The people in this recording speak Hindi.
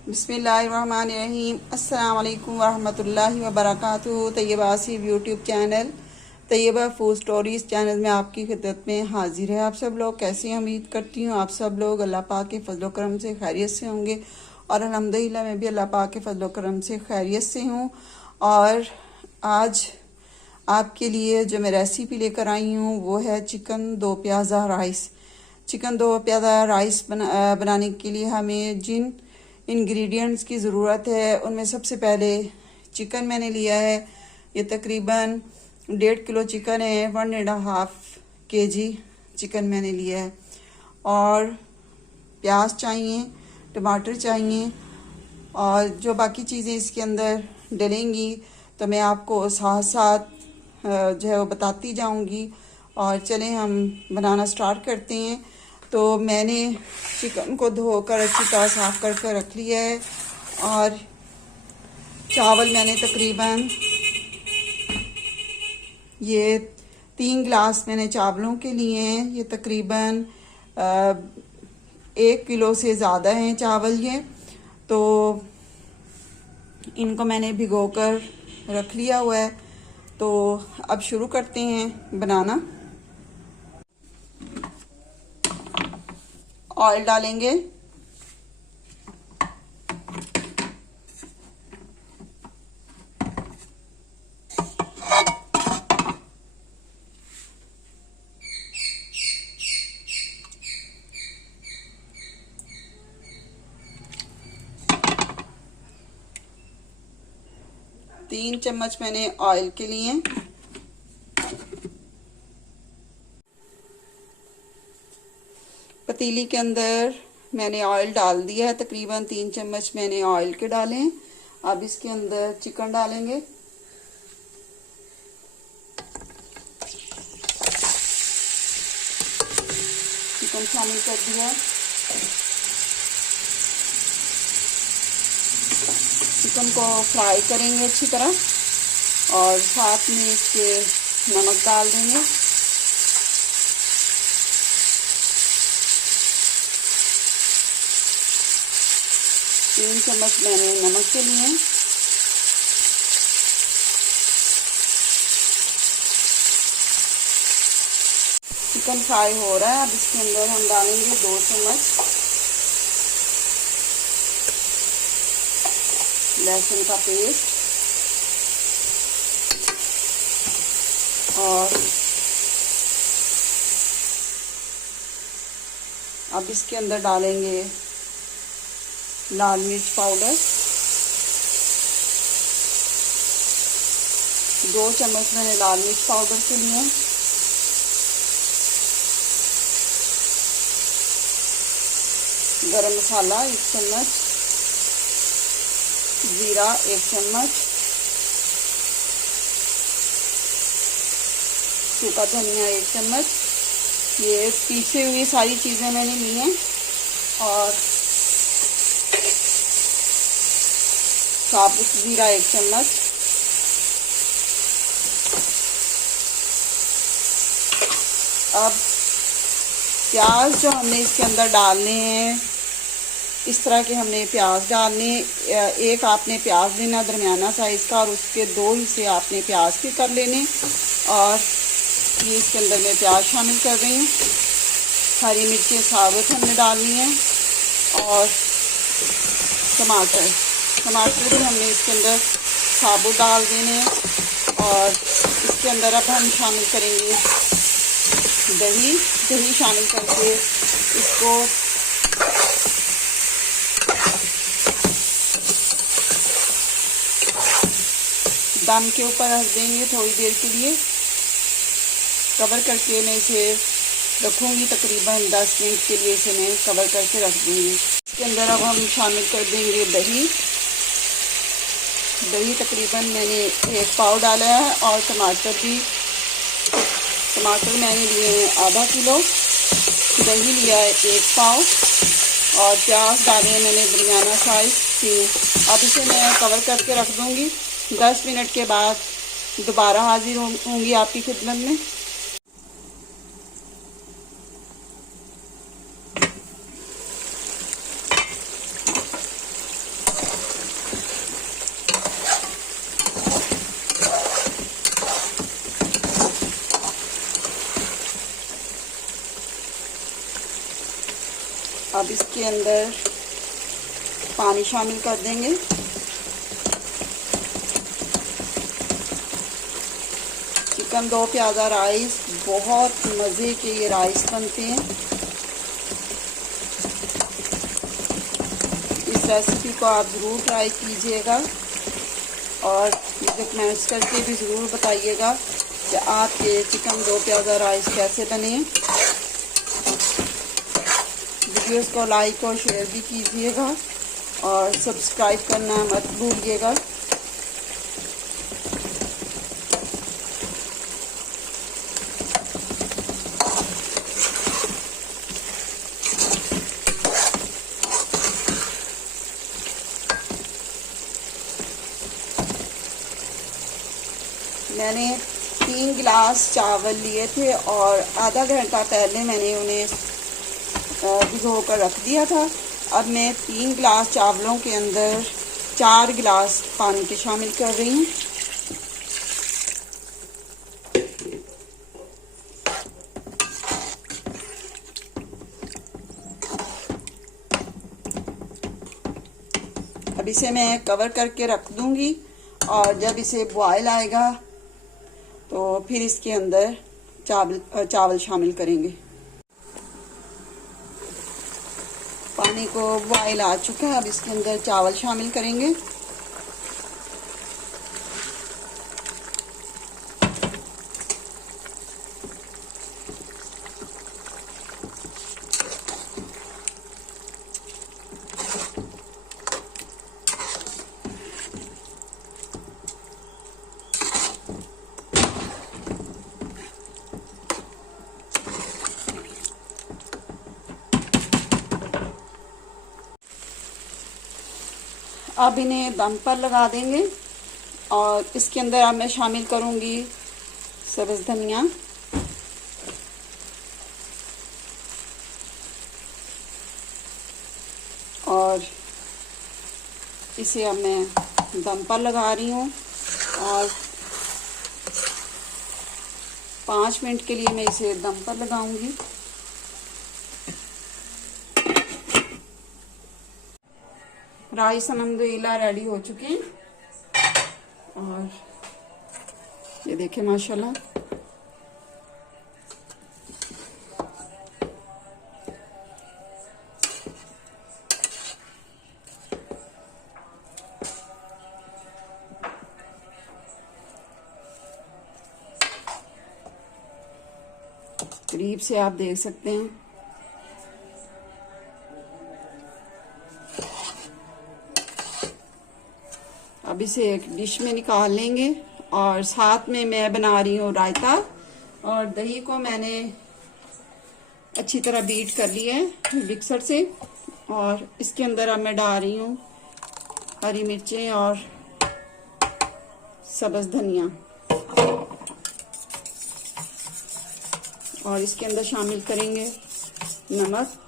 बिस्मिल्लाहिर्रहमानिर्रहीम। अस्सलाम वालेकुम वरहमतुल्लाहि वबरकातुहू। Tayyaba Asif YouTube channel, Tayyaba food stories channel में आपकी खिदमत में हाजिर है। आप सब लोग कैसे हैं? उम्मीद करती हूँ आप सब लोग अल्लाह पाक के फजल करम से खैरियत से होंगे और अल्हम्दुलिल्लाह मैं भी अल्लाह पाक के फजल करम से खैरियत से हूँ। और आज आपके लिए जो मैं रेसिपी लेकर आई हूँ वो है चिकन दो प्याज़ा राइस। चिकन दो प्याज़ा राइस बनाने के लिए हमें जिन इंग्रेडिएंट्स की ज़रूरत है उनमें सबसे पहले चिकन मैंने लिया है। ये तकरीबन 1.5 किलो चिकन है। 1.5 kg चिकन मैंने लिया है। और प्याज चाहिए, टमाटर चाहिए और जो बाकी चीज़ें इसके अंदर डलेंगी तो मैं आपको साथ साथ जो है वो बताती जाऊंगी। और चलें हम बनाना स्टार्ट करते हैं। तो मैंने चिकन को धोकर अच्छी तरह साफ़ करके रख लिया है। और चावल मैंने तकरीबन ये 3 गिलास मैंने चावलों के लिए हैं। ये तकरीबन 1 किलो से ज़्यादा हैं चावल ये। तो इनको मैंने भिगोकर रख लिया हुआ है। तो अब शुरू करते हैं बनाना। ऑयल डालेंगे, तीन चम्मच मैंने ऑयल के लिए। पतीली के अंदर मैंने ऑयल डाल दिया है। तकरीबन 3 चम्मच मैंने ऑयल के डाले हैं। अब इसके अंदर चिकन डालेंगे। चिकन शामिल कर दिया। चिकन को फ्राई करेंगे अच्छी तरह और साथ में इसके नमक डाल देंगे। तीन चम्मच मैंने नमक के लिए। चिकन फ्राई हो रहा है। अब इसके अंदर हम डालेंगे 2 चम्मच लहसुन का पेस्ट और अब इसके अंदर डालेंगे लाल मिर्च पाउडर। 2 चम्मच मैंने लाल मिर्च पाउडर के लिए। गरम मसाला 1 चम्मच, जीरा 1 चम्मच, सूखा धनिया 1 चम्मच। ये पीसी हुई सारी चीज़ें मैंने ली हैं। और साबुत जीरा 1 चम्मच। अब प्याज जो हमने इसके अंदर डालने हैं, इस तरह के हमने प्याज डालने। एक आपने प्याज लेना दरमियाना साइज़ का और उसके 2 हिस्से आपने प्याज के कर लेने। और ये इसके अंदर मैं प्याज शामिल कर रही हूँ। हरी मिर्चें साबुत हमने डालनी है और टमाटर भी हमने इसके अंदर साबुत डाल देने हैं। और इसके अंदर अब हम शामिल करेंगे दही शामिल करके इसको दम के ऊपर रख देंगे। थोड़ी देर के लिए कवर करके मैं इसे रखूँगी। तकरीबन 10 मिनट के लिए इसे मैं कवर करके रख दूँगी। इसके अंदर अब हम शामिल कर देंगे दही। तकरीबन मैंने 1 पाव डाला है। और टमाटर मैंने लिए हैं आधा किलो। दही लिया है 1 पाव और प्याज डाले हैं मैंने दरमियाना साइज 3। अब इसे मैं कवर करके रख दूँगी। 10 मिनट के बाद दोबारा हाजिर होंगी आपकी खिदमत में। अब इसके अंदर पानी शामिल कर देंगे। चिकन दो प्याज़ा राइस, बहुत मज़े के ये राइस बनते हैं। इस रेसिपी को आप ज़रूर ट्राई कीजिएगा और मुझे कमेंट्स करके भी ज़रूर बताइएगा कि आपके चिकन दो प्याज़ा राइस कैसे बने। वीडियोस को लाइक और शेयर भी कीजिएगा और सब्सक्राइब करना मत भूलिएगा। मैंने 3 गिलास चावल लिए थे और आधा घंटा पहले मैंने उन्हें भिगो कर रख दिया था। अब मैं 3 गिलास चावलों के अंदर 4 गिलास पानी के शामिल कर रही हूँ। अब इसे मैं कवर करके रख दूंगी और जब इसे बॉयल आएगा तो फिर इसके अंदर चावल शामिल करेंगे। पानी को बॉयल आ चुका है, अब इसके अंदर चावल शामिल करेंगे। अब इन्हें दम पर लगा देंगे और इसके अंदर अब मैं शामिल करूंगी सब्ज़ धनिया, और इसे अब मैं दम पर लगा रही हूँ और 5 मिनट के लिए मैं इसे दम पर लगाऊंगी। राइस अल्हम्दुलिल्लाह रेडी हो चुके हैं और ये देखें माशाल्लाह। करीब से आप देख सकते हैं। अब इसे एक डिश में निकाल लेंगे और साथ में मैं बना रही हूँ रायता, और दही को मैंने अच्छी तरह बीट कर लिया है मिक्सर से, और इसके अंदर अब मैं डाल रही हूँ हरी मिर्चें और सब्ज़ धनिया, और इसके अंदर शामिल करेंगे नमक